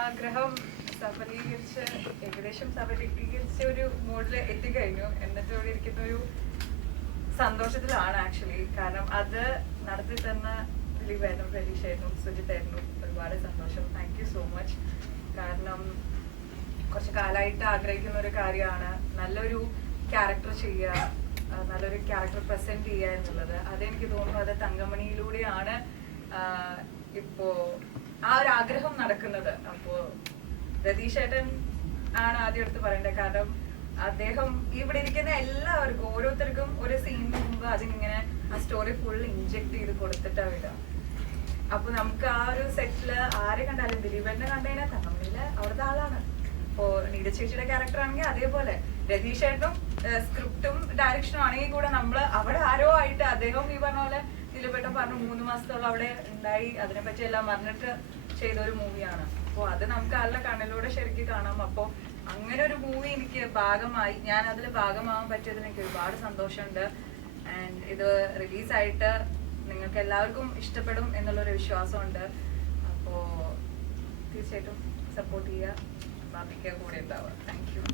ആഗ്രഹം സഫലീകരിച്ച് ഏകദേശം സഫലീകരിച്ച ഒരു മോഡിൽ എത്തിക്കഴിഞ്ഞു. എന്നിട്ട് ഇവിടെ ഇരിക്കുന്ന ഒരു സന്തോഷത്തിലാണ് ആക്ച്വലി. കാരണം അത് നടത്തി തന്ന ദിലീപായിരുന്നു, പ്രതീക്ഷയായിരുന്നു, സുജിത്തായിരുന്നു. ഒരുപാട് സന്തോഷം. Thank you so much. കാരണം കുറച്ച് കാലമായിട്ട് ആഗ്രഹിക്കുന്ന ഒരു കാര്യമാണ് നല്ലൊരു ക്യാരക്ടർ ചെയ്യുക, നല്ലൊരു ക്യാരക്ടർ പ്രസന്റ് ചെയ്യുക എന്നുള്ളത്. അതെനിക്ക് തോന്നുന്നു അത് തങ്കമണിയിലൂടെയാണ് ഇപ്പോ ആ ഒരു ആഗ്രഹം നടക്കുന്നത്. അപ്പോ രതീഷേട്ടൻ ആണ് ആദ്യം എടുത്ത് പറയേണ്ടത്. കാരണം അദ്ദേഹം ഇവിടെ ഇരിക്കുന്ന എല്ലാവർക്കും ഓരോരുത്തർക്കും ഒരു സീനിന് മുമ്പ് അതിങ്ങനെ ആ സ്റ്റോറി ഫുൾ ഇൻജെക്ട് ചെയ്ത് കൊടുത്തിട്ടാ വിടുക. അപ്പൊ നമുക്ക് ആ ഒരു സെറ്റില് ആരെ കണ്ടാലും ദിലീപേട്ടനെ കണ്ടുകഴിഞ്ഞാൽ തമിഴില് അവിടുത്തെ ആളാണ്. ഇപ്പോ നീത ചേച്ചിയുടെ ക്യാരക്ടർ ആണെങ്കിൽ അതേപോലെ രതീഷേട്ടനും സ്ക്രിപ്റ്റും ഡയറക്ഷനും ആണെങ്കിൽ കൂടെ നമ്മള് അവിടെ ആരോ ആയിട്ട് അദ്ദേഹം ഈ പറഞ്ഞ പോലെ ദിലീപേട്ടൻ പറഞ്ഞു 3 മാസത്തോളം അവിടെ ഉണ്ടായി അതിനെപ്പറ്റി എല്ലാം പറഞ്ഞിട്ട് ചെയ്ത ഒരു മൂവിയാണ്. അപ്പോൾ അത് നമുക്ക് ആളുടെ കണ്ണിലൂടെ ശരിക്കും കാണാം. അപ്പോൾ അങ്ങനെ ഒരു മൂവി എനിക്ക് ഭാഗമായി, ഞാൻ അതിൽ ഭാഗമാവാൻ പറ്റിയതിൽ എനിക്ക് ഒരുപാട് സന്തോഷമുണ്ട്. ആൻഡ് ഇത് റിലീസായിട്ട് നിങ്ങൾക്ക് എല്ലാവർക്കും ഇഷ്ടപ്പെടും എന്നുള്ളൊരു വിശ്വാസമുണ്ട്. അപ്പോൾ തീർച്ചയായിട്ടും സപ്പോർട്ട് ചെയ്യുക, ബാബിക്ക് കൂടെ ഉണ്ടാവുക. Thank you.